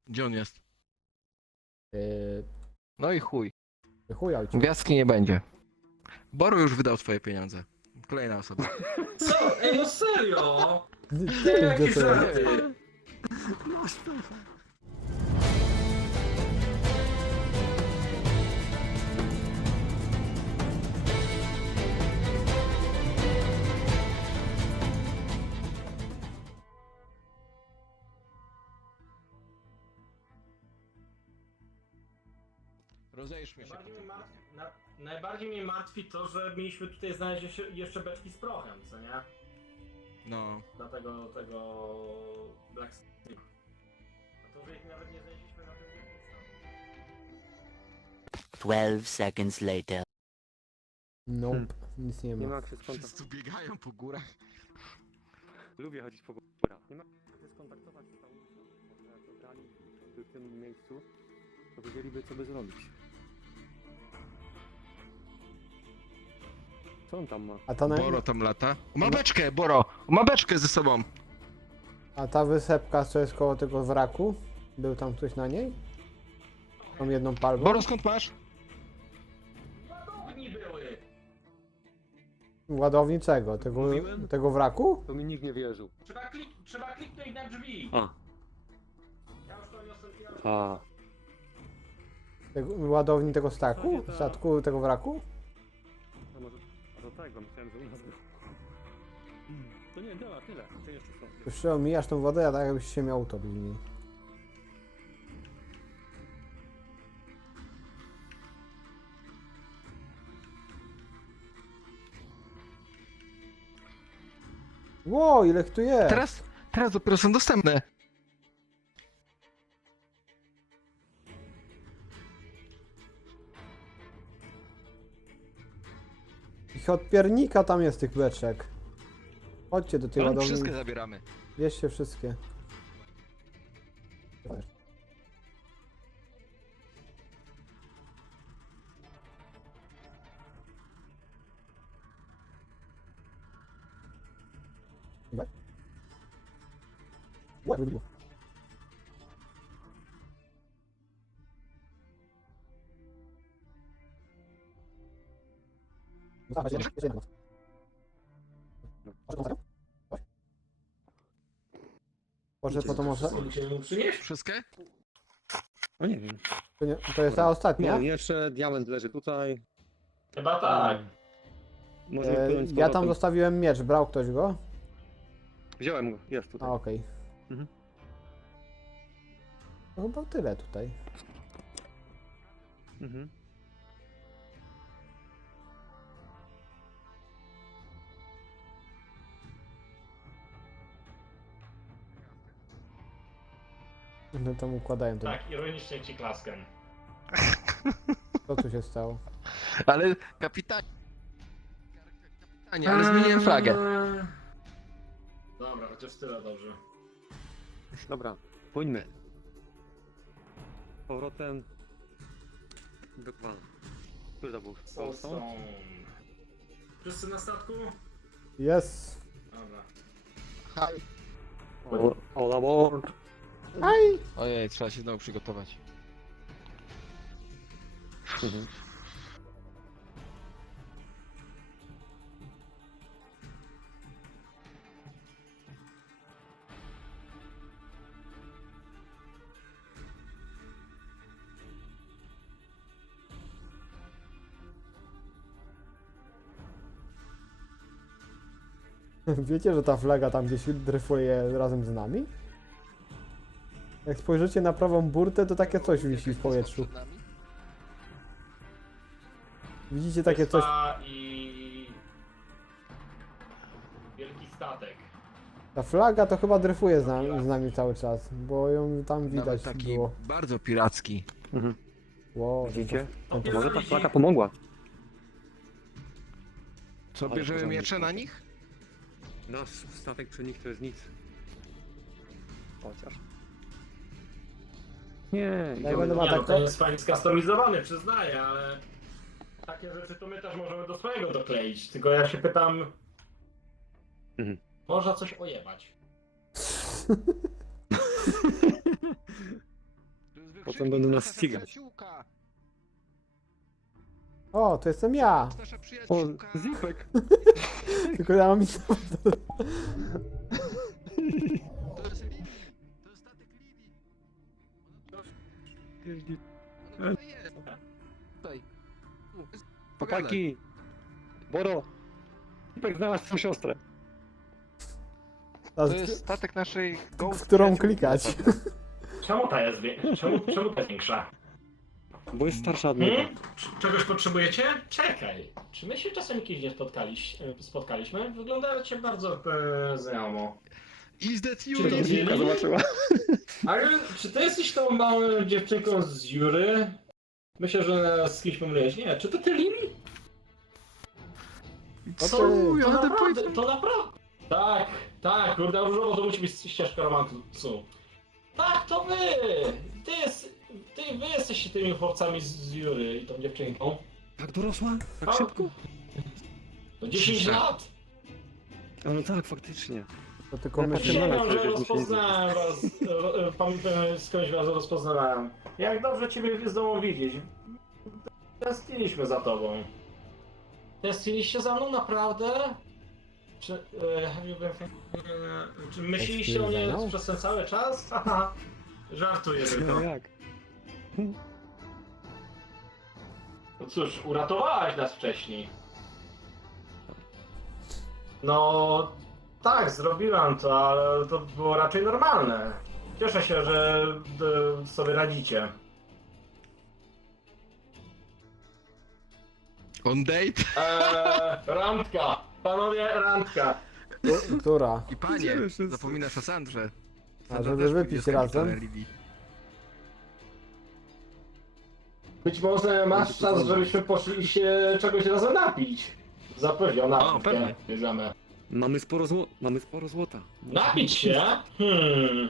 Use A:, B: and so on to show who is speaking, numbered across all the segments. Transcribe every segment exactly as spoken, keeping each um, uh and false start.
A: Gdzie on jest?
B: Yy,
A: No i chuj.
B: chuj ojciec.
A: Gwiazdki nie będzie. Boru już wydał swoje pieniądze. Kolejna osoba.
C: Co? Ej, no serio?
B: Ty,
C: Jakie
B: gdzie to
C: żarty?
A: Rozejrzmy się.
C: Najbardziej mnie, martwi, na, najbardziej mnie martwi to, że mieliśmy tutaj znaleźć jeszcze, jeszcze beczki z prochem, co nie?
A: No.
C: Dlatego tego Black Steel. A to, że ich nawet nie znaleźliśmy na tym jednym
D: Twelve seconds later.
B: Nope, nic nie
E: Nie
B: ma.
E: ma jak się skontaktować.
A: Wszyscy biegają po górach.
E: Lubię chodzić po górach. Nie ma jak się skontaktować z całym Może jak wybrali w tym miejscu, to wiedzieliby co by zrobić. Co on tam ma?
B: A ta, na...
A: Boro tam lata. Ma beczkę, Boro! Ma beczkę ze sobą!
B: A ta wysepka, co jest koło tego wraku? Był tam ktoś na niej? Tą jedną palbą?
A: Boro, skąd masz?
C: Ładowni były!
B: Ładowniczego? Tego,
E: Mówiłem?
B: tego wraku?
E: To mi nikt nie wierzył.
C: Trzeba, klik, trzeba kliknąć na drzwi!
E: A.
C: Ja już to niosę, ja już...
E: A.
B: Tego, ładowni tego staku?
E: Pewnie tak.
B: Statku tego wraku?
E: A może... A do tego, myślałem, że u nas był. To nie, dobra, tyle. Czy jeszcze są?
B: Już omijasz tą wodę, a tak jakbyś się miał utopić w niej. Ło, ile ich tu jest?
A: Teraz, teraz dopiero są dostępne.
B: Ich od piernika tam jest tych beczek. Chodźcie do tej
A: Ale
B: ładowni.
A: wszystkie zabieramy.
B: Bierzcie wszystkie. Dobra. Ła, wybiło. Została jeszcze jedna, jeszcze jedna. Może pomóc? Chodź. Poszedł po to może?
C: Co, musiałem mu przynieść?
A: Wszystkie?
E: No nie wiem.
B: To, nie, to jest ta ostatnia?
E: Nie, jeszcze diament leży tutaj.
C: Chyba tak.
E: Możemy
B: E,
E: płynąć z
B: ja tam
E: powrotem.
B: zostawiłem miecz, brał ktoś go?
E: Wziąłem go, jest
B: A
E: tutaj.
B: okej.
E: Mhm.
B: To chyba tyle tutaj.
E: Mhm.
B: No tam układają to.
C: Tak, ironicznie ci klaskę.
B: Co tu się stało?
A: Ale kapitanie. Kapitanie, ale zmieniłem flagę.
C: Dobra, chociaż tyle dobrze.
E: Dobra, płyńmy. Z powrotem do planu. Który to był?
C: Są, są. Wszyscy na statku?
B: Jest!
C: Dobra.
A: Haj.
E: All, all aboard.
B: Aj!
A: Ojej, trzeba się znowu przygotować.
E: Mhm.
B: Wiecie, że ta flaga tam gdzieś dryfuje razem z nami? Jak spojrzycie na prawą burtę, to takie coś wisi w powietrzu.
A: Przed nami?
B: Widzicie takie coś?
C: Wyspa i... Wielki statek.
B: Ta flaga to chyba dryfuje z nami, z nami cały czas, bo ją tam widać
A: Nawet taki
B: było.
A: bardzo piracki.
E: Mhm.
B: Wow,
E: Widzicie?
B: to- to-
E: Może ta flaga pomogła.
A: Co,
E: Ale
A: bierzemy
E: porządnie.
A: miecze na nich?
E: Nasz statek przy nich to jest nic. Chociaż. Nie, idziemy
B: będę
E: do...
B: ma
C: Nie, no
B: tak-
C: to jest fajnie skustomizowany, przyznaję, ale... Takie rzeczy to my też możemy do swojego dokleić, tylko ja się pytam...
E: Mhm.
C: Można coś ojebać.
E: Potem będą nas
A: Nasza
E: ścigać.
A: przyjaciółka.
B: O, to jestem ja!
A: To jest nasza
E: O,
A: przyjaciółka.
E: Zipek!
B: Tylko ja mam mi...
A: To jest Lili. To jest statek Lili. Ona tutaj jest. Tutaj. Tu, jest- pogadaj.
E: Chłopaki! Boro! Zipek znalazł swoją siostrę.
B: A
F: To jest statek naszej Go.
B: z którą klikać.
C: Czemu ta jest wie... czemu, czemu ta jest większa?
E: Bo jest starsza od niego.
C: Hmm? Czegoś potrzebujecie? Czekaj. Czy my się czasem kiedyś nie spotkaliśmy? spotkaliśmy? Wyglądacie bardzo e, znajomo.
A: Is that you,
C: Czy to
A: Lili?
E: Zipka zobaczyła.
C: Ale czy ty jesteś tą małą dziewczynką z Jury? Myślę, że z kimś pomyliłeś. Nie, czy to ty Lili?
B: To
A: Co?
B: ty.
A: Ja
C: To
A: będę
C: naprawdę,
A: powiedział.
C: to naprawdę. Tak, tak, kurde, różowo to musi być ścieżka romansu. Tak, to wy! Ty, jest, ty wy jesteście tymi chłopcami z, z Jury i tą dziewczynką.
E: Tak dorosła? Tak
C: O.
E: szybko?
C: To dziesięć
A: Cisza.
C: lat!
E: A no tak, faktycznie.
B: To tylko
E: Ja
B: myślę...
E: patrzę-
C: Przysięgam, że
E: że
C: rozpoznałem was, ro- e, pamiętam skądś was rozpoznawałem. Jak dobrze ciebie z domu widzieć. Tęskniliśmy za tobą. Tęskniliście za mną, naprawdę? Czy, e, have you been thinking, e, czy myśleliście o mnie
B: Tęskniłeś za mną?
C: przez ten cały czas? Haha, żartuję
E: No
C: tylko.
E: jak?
C: No cóż, uratowałaś nas wcześniej. No tak, zrobiłam to, ale to było raczej normalne. Cieszę się, że e, sobie radzicie.
A: On date?
C: Eee, randka! Panowie, randka!
B: Która?
A: I panie,
E: Idziemy wszyscy.
A: zapominasz o Sandrze.
B: A
A: Sandra
B: żeby
A: też
B: wypić
A: pójdzie z
B: razem?
A: kapitanem Lili.
C: Być może masz czas, żebyśmy poszli się czegoś razem napić. Zaprosił na
A: O, pewnie.
C: bierzemy.
E: Mamy sporo zło... Mamy sporo złota.
C: Napić się? Hmm.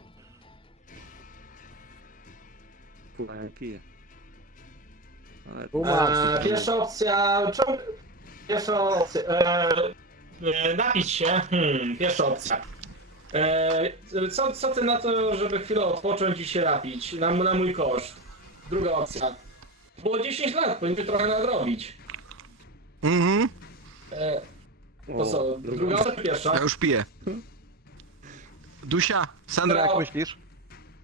E: Kurwa, ja piję. Ale...
B: Tłumacz.
C: Eee, pierwsza opcja... Czemu... Pierwsza opcja... Eee, e, napić się? Hmm, pierwsza opcja. Eee, co, co ty na to, żeby chwilę odpocząć i się napić? Na, na mój koszt. Druga opcja. Było dziesięć lat, powinniśmy trochę nadrobić.
A: Mhm.
C: Eee, to
E: O,
C: co,
E: druga-
C: druga opcja czy pierwsza?
A: Ja już piję. Dusia, Sandra, jak
C: No.
A: myślisz?
B: E,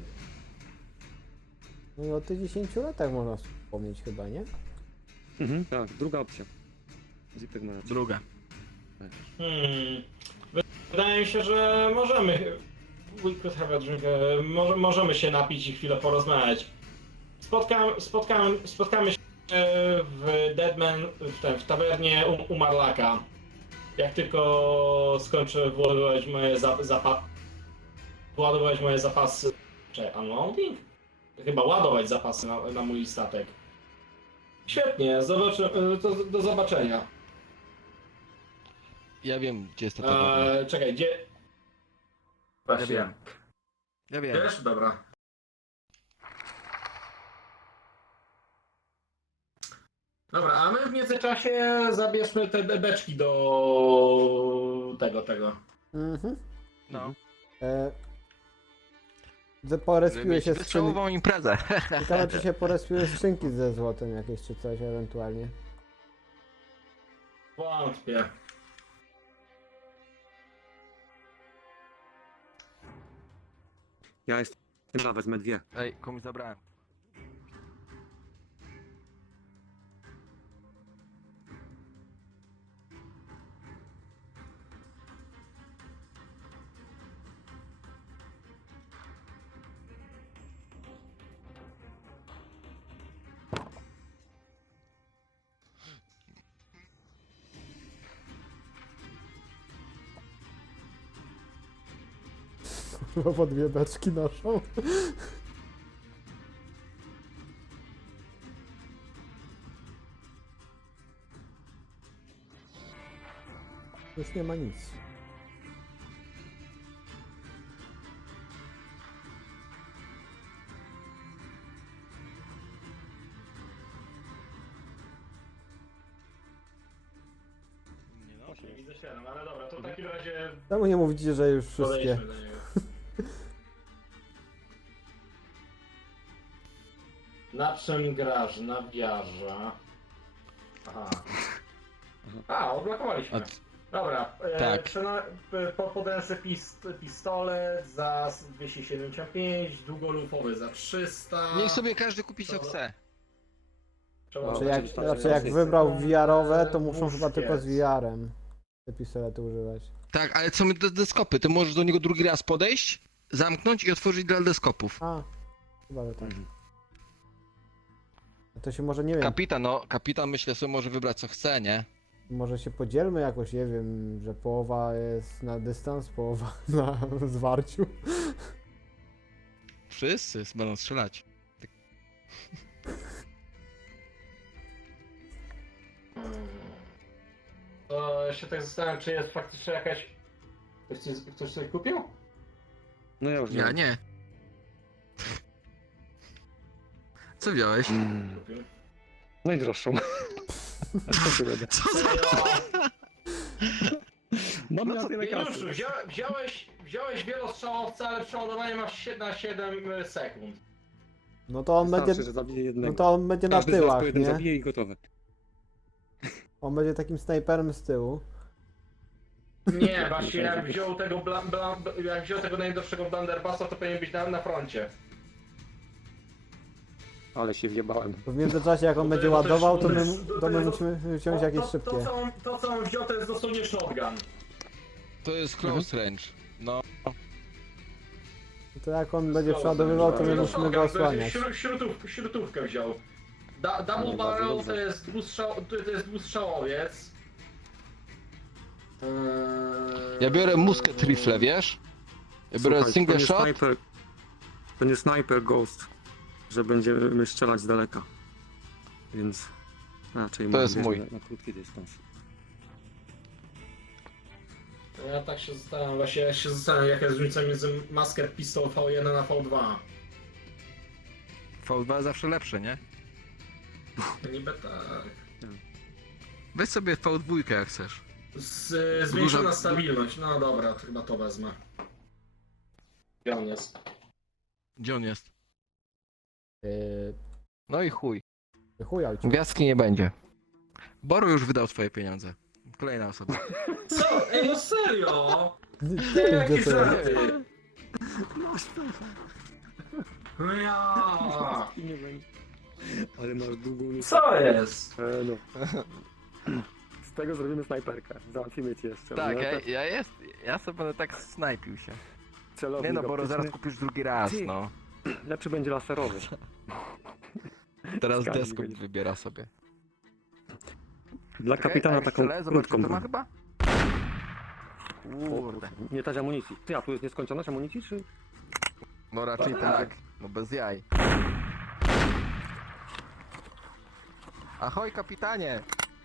B: No i o tych dziesięciu latach można wspomnieć chyba, nie?
E: Mhm, tak, druga opcja. Zipek ma rację.
A: Druga.
C: Hmm. Wydaje mi się, że możemy. We could have a drink. e, Może, możemy się napić i chwilę porozmawiać. Spotkam, spotkam, spotkamy się w Deadman, w, ten, w tawernie u, u Marlaka. Jak tylko skończę władować moje zap, zapa, władować moje zapasy. Czy unloading? Chyba ładować zapasy na, na mój statek. Świetnie, zobaczy, to, do zobaczenia.
A: Ja wiem, gdzie jest ta tawerna.
C: Eee, czekaj, gdzie?
A: Ja wiem. Ja wiem.
C: Wiesz? Dobra. Dobra, a my w międzyczasie zabierzmy te be- beczki do tego, tego.
B: Mhm.
A: No.
B: E, że
A: Żeby
B: porespiły
A: mieć
B: się skrzynki.
A: wystrzałową imprezę.
B: Ciekawe, czy się porespiły skrzynki ze złotem jakieś, czy coś ewentualnie.
C: Wątpię.
E: Ja jestem... Ja wezmę dwie.
A: Ej, komuś zabrałem.
B: Chyba po dwie beczki noszą. Już nie ma nic.
A: Nie no.
C: Nie widzę siedem, ale dobra, to w takim razie
B: Czemu nie mówicie, że już wszystkie?
C: podejdźmy do niego. Na czym grasz? Na wiarze. Aha. A, odblokowaliśmy.
A: A,
C: Dobra, e,
A: Tak.
C: przena- p- po- podałem sobie pist pistolet za dwieście siedemdziesiąt pięć, długolufowy za trzysta.
A: niech sobie każdy kupi co chce.
C: Trzeba
B: Znaczy
C: zobaczyć,
B: jak,
C: co
B: znaczy
C: jest.
B: jak wybrał V R-owe, to muszą
C: Muszkiet.
B: chyba tylko z V R-em te pistolety używać.
A: Tak, ale co my te deskopy? Ty możesz do niego drugi raz podejść, zamknąć i otworzyć dla deskopów.
B: A, chyba że tak. A to się może, nie wiem,
A: Kapitan, no, kapitan myślę sobie może wybrać co chce, nie?
B: może się podzielmy jakoś, nie wiem, że połowa jest na dystans, połowa na zwarciu.
A: Wszyscy będą strzelać.
C: To ja się tak zastanawiam, czy jest faktycznie jakaś... Ktoś, coś- ktoś coś kupił?
E: No ja już
A: Ja nie. Co wziąłeś?
E: Mm.
C: Kupił.
E: Najdroższą. A co ty będę?
A: Co za...
E: Mam
A: No
E: na
A: co-
E: tyle kasy.
C: Januszu, wzią, wziąłeś, wziąłeś wielostrzałowca, ale przeładowanie masz sie- na siedem sekund.
B: No to on
E: Wystarczy,
B: będzie,
E: że zabije jednego.
B: no to on będzie na
E: Każdy z was po
B: tyłach,
E: jeden
B: nie?
E: zabije i gotowe.
B: On będzie takim snajperem z tyłu.
C: Nie, właśnie jak wziął tego bla, bla, jak wziął tego najdroższego blunderbassa, to powinien być na, na froncie.
E: Ale się wjebałem.
B: To w międzyczasie jak on
C: To
B: będzie
C: jest-
B: ładował, to
C: to
B: my,
C: jest-
B: to my
C: to jest-
B: musimy wziąć jakieś
C: to, to,
B: szybkie.
C: co on, to co on wziął, to jest dosłownie shotgun.
A: To jest close range. No.
B: To jak on będzie przeładowywał, to my
C: No,
B: musimy go
C: shotgun,
B: osłaniać.
C: śru- Śrutów, śrutówkę wziął. Da, double
E: No, bardzo
C: barrel
E: dobrze.
C: to jest, dwustrzał, to, to jest dwustrzałowiec. Eee,
A: Ja biorę musket rifle, wiesz? Ja biorę
E: Słuchaj,
A: single
E: to nie
A: shot.
E: Sniper, to nie sniper ghost, że będziemy strzelać z daleka. Więc raczej
A: To
E: mam,
A: jest
E: wiesz,
A: mój.
E: Na, na krótki dystans.
C: Ja tak się zastanawiam, właśnie ja się zastanawiam jaka jest różnica między Musket Pistol V jeden a V dwa.
A: V dwa zawsze lepsze, nie?
C: Niby tak.
A: Weź sobie V dwa jak chcesz.
C: Z, zwiększona
A: Duża-
C: stabilność, no dobra, to chyba to wezmę. Gdzie on jest?
A: Gdzie on jest?
B: Yy,
A: No i chuj.
B: chujał ci.
A: Gwiazdki nie będzie. Boru już wydał swoje pieniądze. Kolejna osoba.
C: Co? Ej, no serio?
B: Ty,
C: Jakie
B: gdzie to jest?
C: żarty? No ja.
E: I nie będzie. Ale masz długą lufę.
C: Co jest?
E: E, no. Z tego zrobimy snajperkę. Załatwimy ci jeszcze.
A: Tak,
E: No,
A: ja,
E: tak,
A: ja jest. Ja sobie będę tak snajpił się.
E: celownik
A: Nie no, Boru,
E: optyczny.
A: zaraz kupisz drugi raz,
E: Ty.
A: no.
E: Lepszy będzie laserowy.
A: Teraz
E: Zgadnij,
A: deskop
E: będzie.
A: wybiera sobie.
E: Dla kapitana taką krótką
A: to ma
E: broń.
A: chyba?
E: O,
A: Kurde.
E: nie dać amunicji. Ty, a tu jest nieskończoność amunicji, czy?
A: No raczej
C: Tak.
A: tak. No bez jaj. Ahoj kapitanie!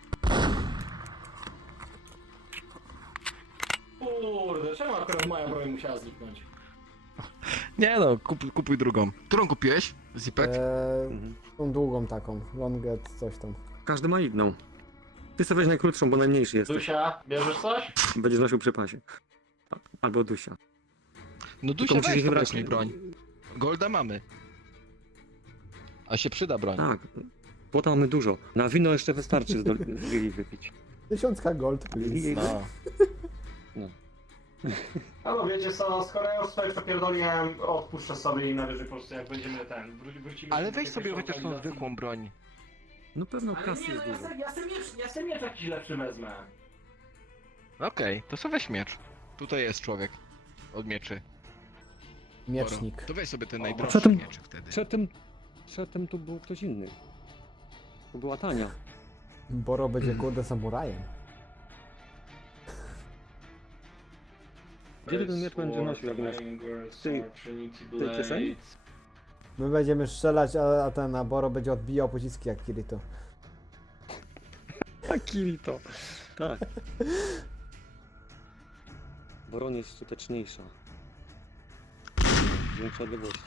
C: Kurde, czemu akurat moja broń musiała zniknąć?
A: Nie no, kup, kupuj drugą. Którą kupiłeś? Zipek?
B: Eee,
E: Mhm.
B: tą długą taką, longet, coś tam.
E: Każdy ma inną. Ty sobie weź najkrótszą, bo najmniejszy jesteś.
C: Dusia, bierzesz coś?
E: Będziesz nosił przy pasie. Albo Dusia.
A: No
E: Tylko
A: Dusia,
E: musisz
A: weź
E: wybrać
A: wybrać mi broń. Golda mamy. A się przyda broń.
E: Tak. Błota mamy dużo. Na wino jeszcze wystarczy z do- z Lili wypić.
B: Tysiącka gold, please.
A: No.
E: No.
C: Albo wiecie co, skoro ja już sobie przepierdoliłem, odpuszczę sobie i najwyżej po prostu jak będziemy ten, wró- wrócimy...
A: Ale
C: do
A: weź
C: tej
A: sobie
C: pierwszej
A: chociaż tą
C: organizacji.
A: zwykłą broń.
E: No pewno
C: Ale
E: kasy
C: nie, no
E: jest
C: ja
E: dużo.
C: sobie, ja sobie miecz, ja sobie miecz jakiś lepszy wezmę.
A: Okej, to sobie weź miecz. Tutaj jest człowiek. Od mieczy.
B: Miecznik.
A: Boro. To weź sobie ten
C: O,
A: najdroższy
E: przedtem-
A: mieczyk wtedy.
E: Przedtem, przedtem tu był ktoś inny. To była Tania.
B: Boro będzie kurde samurajem.
E: Gdzie ty ten miecz będzie nosił, jak nasz... Ty- tej kieszeni?
B: My będziemy strzelać, a, a ten, a Boro będzie odbijał pociski jak Kirito.
E: Taki to. Tak. Boron jest skuteczniejsza. Większa odległości.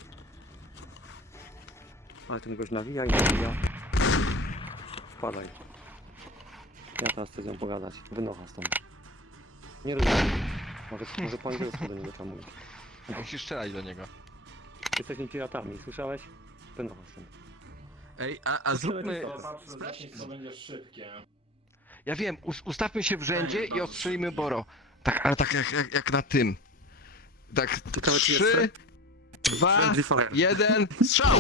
E: Ale ten gość nawija i nawija. Wpadaj. Ja teraz chcę z nią pogadać. Wynocha stąd. Nie rozumiem. Może, może po angielsku do niego trzeba mówić.
A: Musisz strzelać do niego.
E: Jesteśmy piratami, słyszałeś? Wynocha stąd.
A: Ej, a, a zróbmy...
C: Zobaczmy, zacznij, co będzie szybkie.
A: Ja wiem, us ustawmy się w rzędzie i ostrzelimy Boro. Tak, ale tak jak, jak, jak na tym. Tak,
E: Ciekawe, czy
A: trzy,
E: jeszcze?
A: dwa,
E: Friendly fire.
A: jeden, strzał!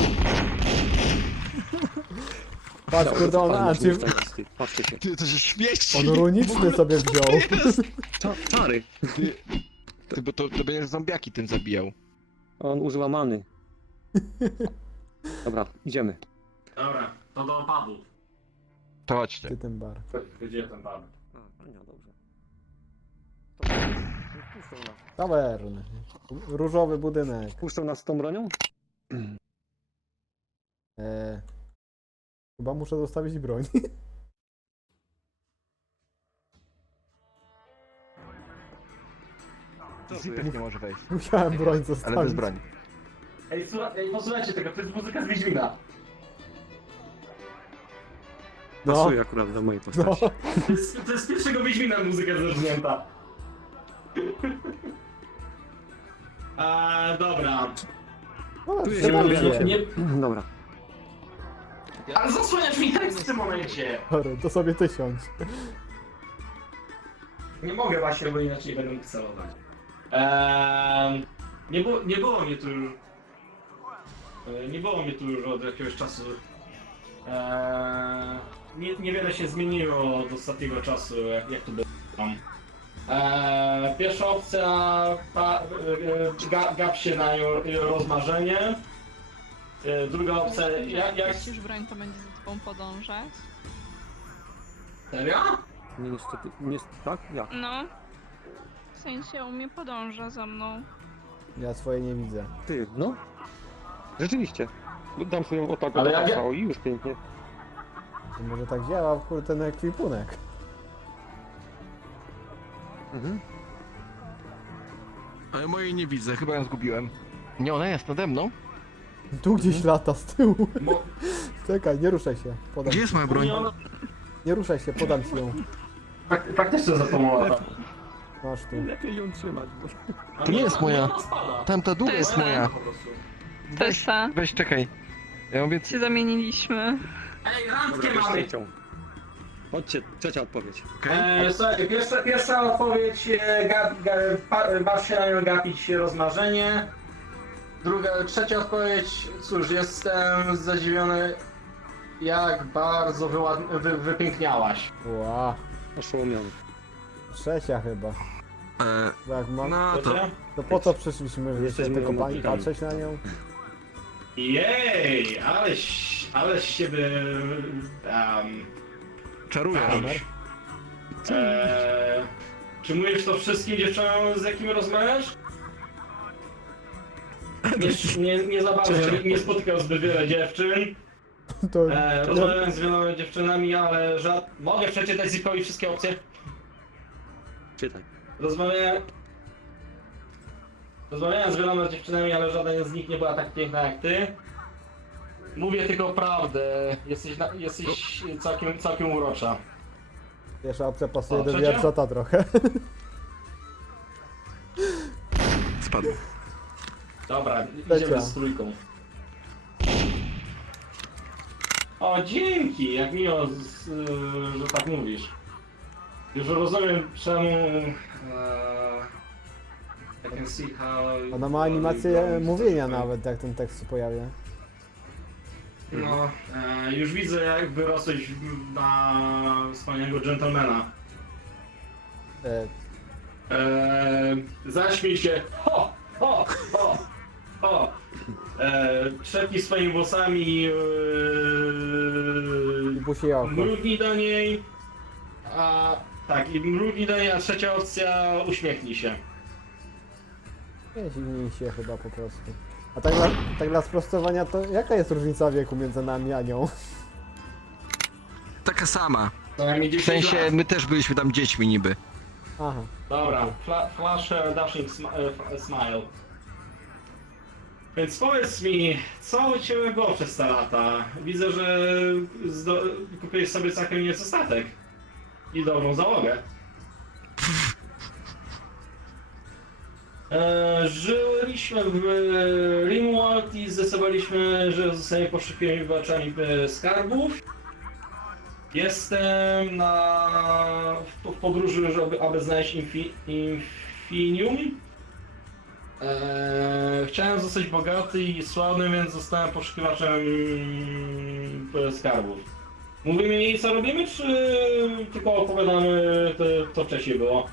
B: Patrz, kurde, on, a, czy,
E: Patrzcie się.
A: Ty, to się śmieci!
B: on runiczny sobie wziął.
E: Cza- Czary!
A: Ty, ty, bo to, to będziesz zombiaki tym zabijał.
E: On używa many. Dobra, idziemy.
C: Dobra, to do opadu.
A: To chodźcie.
B: Ty ten bar.
C: Gdzie ten pad?
E: A, nie, dobrze. To puszczą nas.
B: Tavern. Różowy budynek.
E: Puszczą nas z tą bronią?
B: E, chyba muszę zostawić broń.
A: Zipek nie może wejść.
B: Musiałem broń
A: Ale
B: zostawić.
A: bez broni.
C: Ej, słuchaj, ej, posłuchajcie tego, to jest muzyka z Wiedźmina.
B: No,
E: Pasuje akurat do mojej
B: no.
E: postaci.
C: To jest, to jest z pierwszego Wiedźmina muzyka zacznięta. Eee, dobra.
B: No,
E: Tu jest
B: zobaczcie.
E: zielony.
C: Nie,
E: Dobra.
C: ale zasłaniasz mi tekst w tym momencie.
B: Sorry, to sobie ty siądź.
C: Nie mogę właśnie, bo inaczej będę mógł celować. Eee, nie, było, nie było mnie tu już... e, Nie było mnie tu już od jakiegoś czasu. Eee, nie, niewiele się zmieniło od ostatniego czasu, jak, jak tu było tam. Eee, pierwsza opcja, pa, e, e, ga, gap się na nią rozmarzenie. E, druga opcja, jak... jak...
G: Jak już broń, to będzie za tobą podążać.
C: Serio?
E: Nie, niestety, nie, tak? Jak?
G: No. W sensie u mnie podąża za mną.
B: Ja swoje nie widzę.
E: Ty, no. Rzeczywiście. Dam sobie o tak,
C: Ale
E: o
C: jak
E: tak
C: ja-
E: stało i już pięknie.
B: To może tak działa, kurde, ten ekwipunek.
E: Mhm.
A: Ale mojej nie widzę, chyba ją zgubiłem. Nie, ona jest nade mną.
B: Tu gdzieś lata z tyłu.
C: Mo-
B: Czekaj, nie ruszaj się. Podam.
A: Gdzie jest moja broń?
C: Nie, ona-
B: Nie ruszaj się, podam ci ją.
C: Fak- Faktycznie za tą lata.
B: Masz tu.
E: Lepiej ją trzymać, bo...
A: To nie jest moja.
C: Ona spada.
A: Tamta długa jest moja.
C: Po prostu.
G: To jest ta.
A: Weź, czekaj. Ja mówię,
G: Się zamieniliśmy.
C: Ej,
E: Dobra,
C: randkę
E: weź
C: mamy!
E: trzecią. Chodźcie, trzecia odpowiedź.
A: okej?
C: Eee, słuchajcie, pierwsza, pierwsza odpowiedź, e, gap, ga, pa, baw się na nią gapić rozmarzenie. Druga, trzecia odpowiedź, cóż, jestem zadziwiony, jak bardzo wyład, wy, wypiękniałaś.
B: Ła.
E: Oszołomiony.
B: Trzecia chyba.
A: E,
B: Bo jak mam...
A: no to...
C: Wiecie?
B: To po co przyszliśmy, żeby
E: Jesteśmy
B: tylko pani
E: romantikami.
B: patrzeć na nią?
C: Jej, aleś, aleś siebie... Um,
A: Czaruję.
B: Kamer.
C: eee, czy mówisz to wszystkim dziewczynom, z jakimi rozmawiasz? Nie, nie, nie za bardzo, nie, nie spotykał zbyt wiele dziewczyn.
B: To...
C: E, rozmawiałem z wieloma dziewczynami, ale żad... Mogę przeczytać Zipowi wszystkie opcje?
E: Czytaj.
C: Rozmawiałem... Rozmawiałem z wieloma dziewczynami, ale żaden z nich nie była tak piękna jak ty. Mówię tylko prawdę. Jesteś, na... Jesteś całkiem, całkiem urocza.
B: Pierwsza opcja pasuje
C: O,
B: do
C: trzecia?
B: wiercota trochę.
A: Spadł.
C: Dobra,
B: Trzecia.
C: idziemy z trójką. O, dzięki! Jak miło, z, y, że tak mówisz. Już rozumiem czemu... Uh, I can see how...
B: Ona ma animację mówienia nawet, jak ten tekst się pojawia.
C: No, e, już widzę jak wyrosłeś na wspaniałego dżentelmena.
B: E,
C: E, zaśmiej się. Ho, ho, ho, ho. E, trzepnij swoimi włosami.
B: I
C: E,
B: busi oko.
C: mrugnij do niej. A tak, i mrugnij do niej, a trzecia opcja uśmiechnij się.
B: Nie silnij się chyba po prostu. A tak dla, tak dla sprostowania, to jaka jest różnica wieku między nami a nią?
A: Taka sama.
C: Co najmniej
A: W
C: dziesięć
A: sensie,
C: lat.
A: my też byliśmy tam dziećmi niby.
B: Aha.
C: Dobra, fla, flash uh, dashing sm uh, smile. Więc powiedz mi, co u Ciebie było przez te lata? Widzę, że zdo- kupiłeś sobie całkiem nieco statek. I dobrą załogę. E, żyliśmy w Rimworld i zdecydowaliśmy, że zostaniemy poszukiwaczami e, skarbów. Jestem na, w, w podróży, żeby, aby znaleźć infi, Infinium. E, chciałem zostać bogaty i sławny, więc zostałem poszukiwaczem e, skarbów. Mówimy jej, co robimy, czy tylko opowiadamy to, to wcześniej było?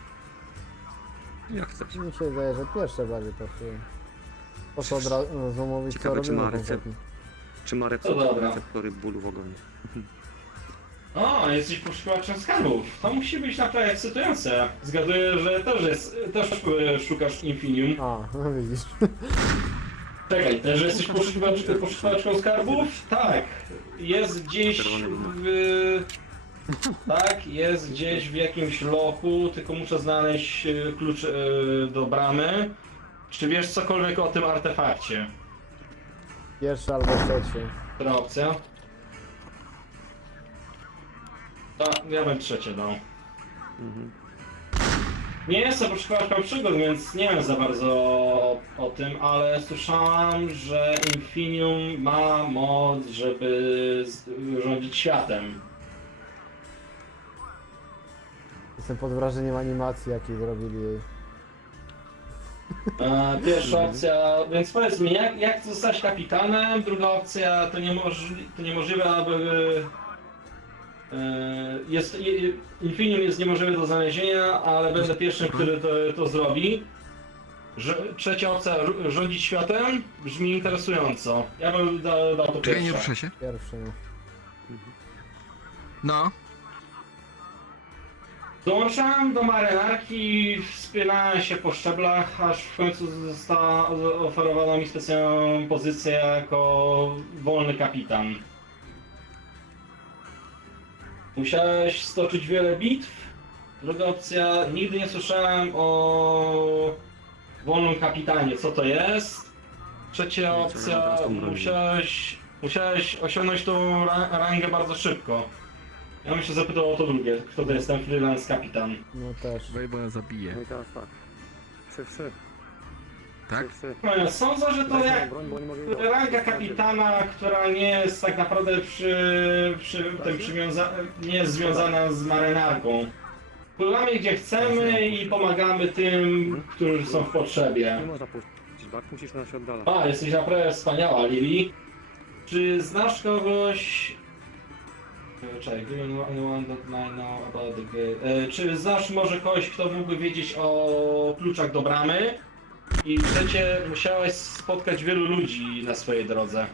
E: Jak chcesz.
B: Mi się wydaje, że pierwsze bardziej pasuje. Po co od razu mówić, co
E: Ciekawe, czy
B: robimy
E: ma recept.
B: konkretnie.
E: Czy ma
C: No
E: recepty,
C: dobra.
E: receptory bólu w ogonie?
C: O, jesteś poszukiwaczem skarbów. To musi być naprawdę ekscytujące. Zgaduję, że też, jest, też e, szukasz Infinium.
B: A, no widzisz.
C: Czekaj, też jesteś poszukiwacz, poszukiwaczką skarbów? Tak. Jest gdzieś w... Tak, jest gdzieś w jakimś lochu, tylko muszę znaleźć e, klucz e, do bramy. Czy wiesz cokolwiek o tym artefakcie?
B: Pierwsze albo trzecie.
C: Która opcja? A, ja bym trzecie dał.
E: Mhm.
C: Nie jestem poszukiwaczką przygód, więc nie wiem za bardzo o, o tym, ale słyszałam, że Infinium ma moc, żeby z, rządzić światem.
B: Jestem pod wrażeniem animacji, jakiej zrobili jej.
C: E, pierwsza opcja, więc powiedz mi, jak, jak zostać kapitanem? Druga opcja to, niemożli, to niemożliwe, aby... e, Jest, je- Infinium jest niemożliwe do znalezienia, ale będę pierwszym, który to, to zrobi. Rz- Trzecia opcja, r- rządzić światem, brzmi interesująco. Ja bym dał, dał to
A: Czekaj, nie
C: pierwsze.
A: ruszę się.
B: Pierwsze, no.
A: No.
C: Dołączałem do marynarki, wspinałem się po szczeblach, aż w końcu została oferowana mi specjalną pozycję jako wolny kapitan. Musiałeś stoczyć wiele bitw. Druga opcja, nigdy nie słyszałem o wolnym kapitanie, co to jest. Trzecia
E: No i co,
C: opcja,
E: teraz tą broń.
C: musiałeś, musiałeś osiągnąć tą ra rangę bardzo szybko. Ja bym się zapytał o to drugie, kto to jest ten freelance kapitan.
B: No też.
A: Wejba
E: No
A: zabije.
E: i teraz tak. Trzy, trzy.
A: Tak?
E: Trzy, trzy.
C: No, sądzę, że to
E: Dajcie
C: jak
E: nam broń, bo nie mogę jej
C: ranga
E: dać.
C: kapitana, która nie jest tak naprawdę przy, przy tym przywiąza nie jest związana z marynarką. Pływamy gdzie chcemy i pomagamy tym, którzy są w potrzebie.
E: Nie można puścić, bak, musisz nas się oddalać.
C: A, jesteś naprawdę wspaniała, Lili. Czy znasz kogoś... E, Czekaj, do you know anyone that might know about the game? E, Czy znasz może kogoś, kto mógłby wiedzieć o kluczach do bramy? I trzecie, musiałeś spotkać wielu ludzi na swojej drodze.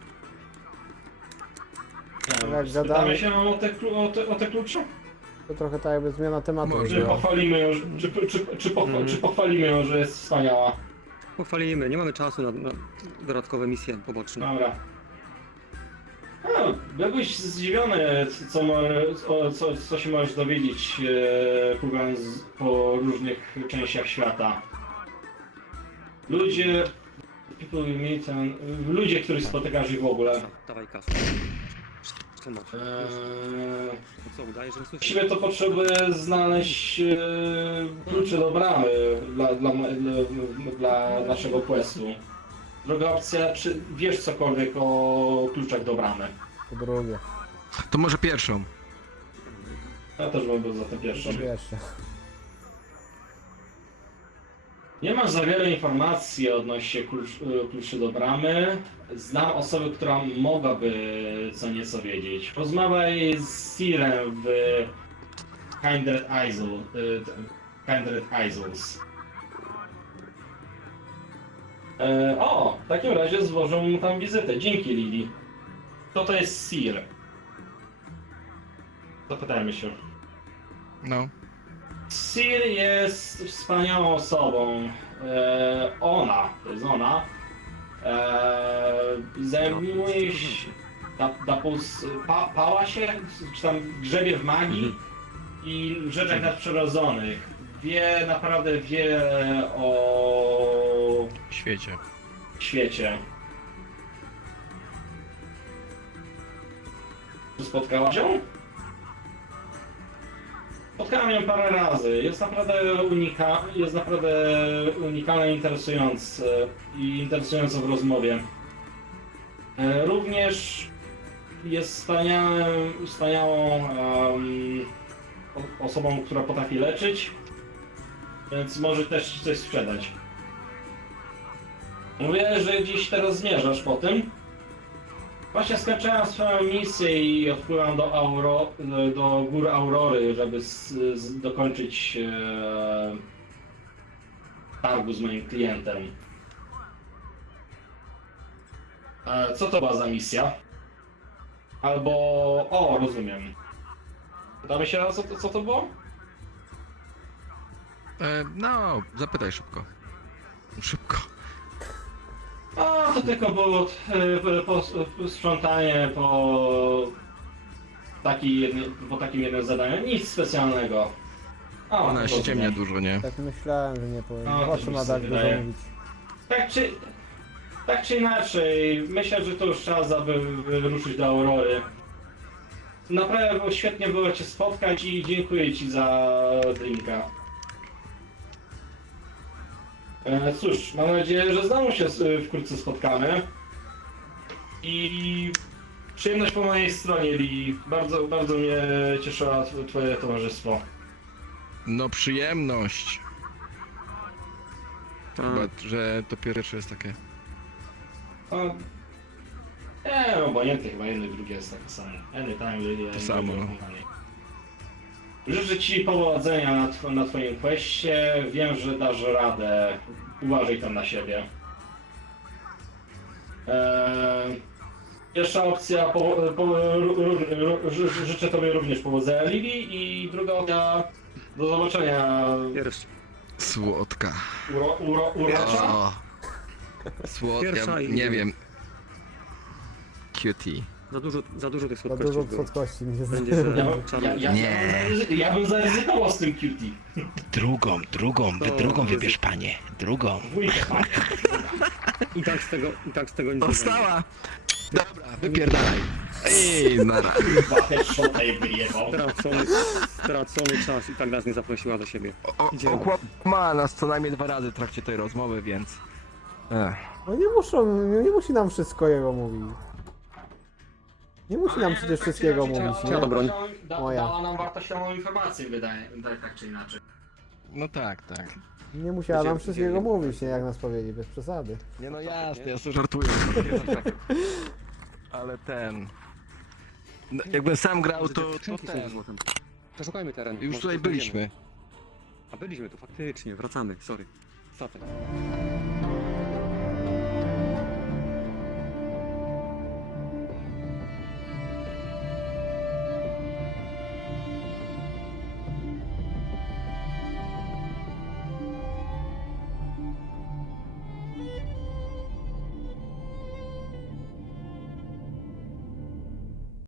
C: Nie
B: Jak
C: wiem,
B: gadamy-
C: spytamy się o te, klu- o, te, o te klucze?
B: To trochę tak jakby zmiana tematu
A: Może.
C: Czy
B: była.
C: pochwalimy ją, że- czy, czy, czy, pochwa-
E: Mhm.
C: czy pochwalimy ją, że jest wspaniała?
E: Pochwalimy, nie mamy czasu na, na dodatkowe misje poboczne.
C: Dobra. A, byłbyś zdziwiony, co, może, o, co, co się możesz dowiedzieć, e, pływając po różnych częściach świata. Ludzie, people you meet and, ludzie, których spotykasz i w ogóle.
E: Dawaj kasę. Co masz?
C: Eee,
E: No co, udaje, że nie słyszysz?
C: Właściwie to potrzebuję znaleźć e, klucze do bramy dla, dla, dla, dla naszego questu. Druga opcja, czy wiesz cokolwiek o kluczach do bramy?
B: To drugie.
A: To może pierwszą.
C: Ja też bym był za tym
B: To
C: pierwszym.
B: pierwsze.
C: Nie mam za wiele informacji odnośnie klucz, kluczy do bramy. Znam osobę, która mogłaby co nieco wiedzieć. Rozmawiaj z Sirem w Kindred Isles. Kindred Isles. E, o, w takim razie złożę mu tam wizytę. Dzięki, Lili. Kto to jest Sir? Zapytajmy się.
A: No.
C: Sir jest wspaniałą osobą. E, ona, to jest ona, e, zajmuje się, da, da, pus- pa, pała się, czy tam grzebie w magii i rzeczach nadprzyrodzonych. Wie naprawdę wiele o
A: W świecie.
C: świecie. Czy spotkałaś się? Spotkałem ją parę razy. Jest naprawdę unika, jest naprawdę unikalny, interesujący i interesująco w rozmowie. E, Również jest wspaniałym, wspaniałą em, o- osobą, która potrafi leczyć, więc może też ci coś sprzedać. Mówię, że gdzieś teraz zmierzasz po tym. Właśnie skończyłem swoją misję i odpływam do, Auro, do gór Aurory, żeby z, z, dokończyć e, targu z moim klientem. E, co to była za misja? Albo... O, rozumiem. Pytamy się, co to, co to było?
A: E, no, zapytaj szybko. Szybko.
C: A, to tylko było e, po, po, sprzątanie po, taki jedny, po takim jednym zadaniu. Nic specjalnego. A,
A: Ona
C: rozumiem.
A: ściemnia dużo, nie?
B: Tak myślałem, że nie powiem.
C: A,
B: O
C: też
B: czym
C: mi
B: ma
C: się
B: tak dużo
C: wydaje.
B: mówić?
C: Tak czy, tak czy inaczej, myślę, że to już czas, aby wyruszyć do Aurory. Naprawdę było, świetnie było Cię spotkać i dziękuję Ci za drinka. E, cóż, mam nadzieję, że znowu się s- wkrótce spotkamy. I przyjemność po mojej stronie, Lee. Bardzo, bardzo mnie cieszyło tw- Twoje towarzystwo.
A: No przyjemność.
E: Tak.
A: Chyba, że to pierwsze jest takie.
C: A, nie, no, obojętnie, chyba jedno i drugie jest takie samo. Anytime, really,
A: To samo.
C: Życzę Ci powodzenia na, tw na Twoim questie. Wiem, że dasz radę. Uważaj tam na siebie. Eee, pierwsza opcja, po, po, ru, ru, ru, ży- życzę Tobie również powodzenia, Lili. I druga opcja, do zobaczenia.
E: Pierwsza.
A: Słodka.
C: Uro, uro, urocza?
A: O. Słodka,
E: Pierwsza i
A: nie
E: druga.
A: wiem. Cutie.
E: Za dużo, za dużo tych
B: Za
E: słodkości
B: dużo
E: było.
B: słodkości mi się
E: Będzie,
B: zdaje.
C: Ja,
E: że
C: bym-
E: czarno.
C: ja, ja,
A: Nie.
C: ja, bym zaryzy- ja bym zaryzykował z tym cutie.
A: Drugą, drugą,
E: To- drugą wybierz,
A: panie. Drugą.
C: Dwójkę, panie.
E: I tak z tego, i tak z tego nic nie będzie.
A: Dostała! Dobra, wypierdalaj. Ej, nara.
C: Chyba headshot jej wyjebał.
E: Stracony, stracony czas i tak nas nie zaprosiła do siebie.
A: O,
E: Idziemy.
A: okłamała nas co najmniej dwa razy w trakcie tej rozmowy, więc... Ech.
B: No nie muszą, nie musi nam wszystko jego mówić. Nie musi nam przecież wszystkiego mówić,
E: Chciała
B: nie?
E: broń.
C: Da,
B: Moja.
C: dała nam wartościową informację, wydaje, wydaje tak czy inaczej.
A: No tak, tak.
B: Nie musiała nam
E: Będziemy-
B: wszystkiego
E: będziemy-
B: mówić, nie jak nas powiedzieli, bez przesady.
A: Nie no jasne, ja sobie żartuję. Ale ten... No, jakbym sam grał,
E: Może te
A: to, to
E: skrzynki są
A: ten...
E: złotem. Przeszukajmy teren.
A: Już
E: może
A: tutaj
E: coś znajdziemy.
A: byliśmy.
E: A byliśmy tu faktycznie, wracamy, sorry. Statek.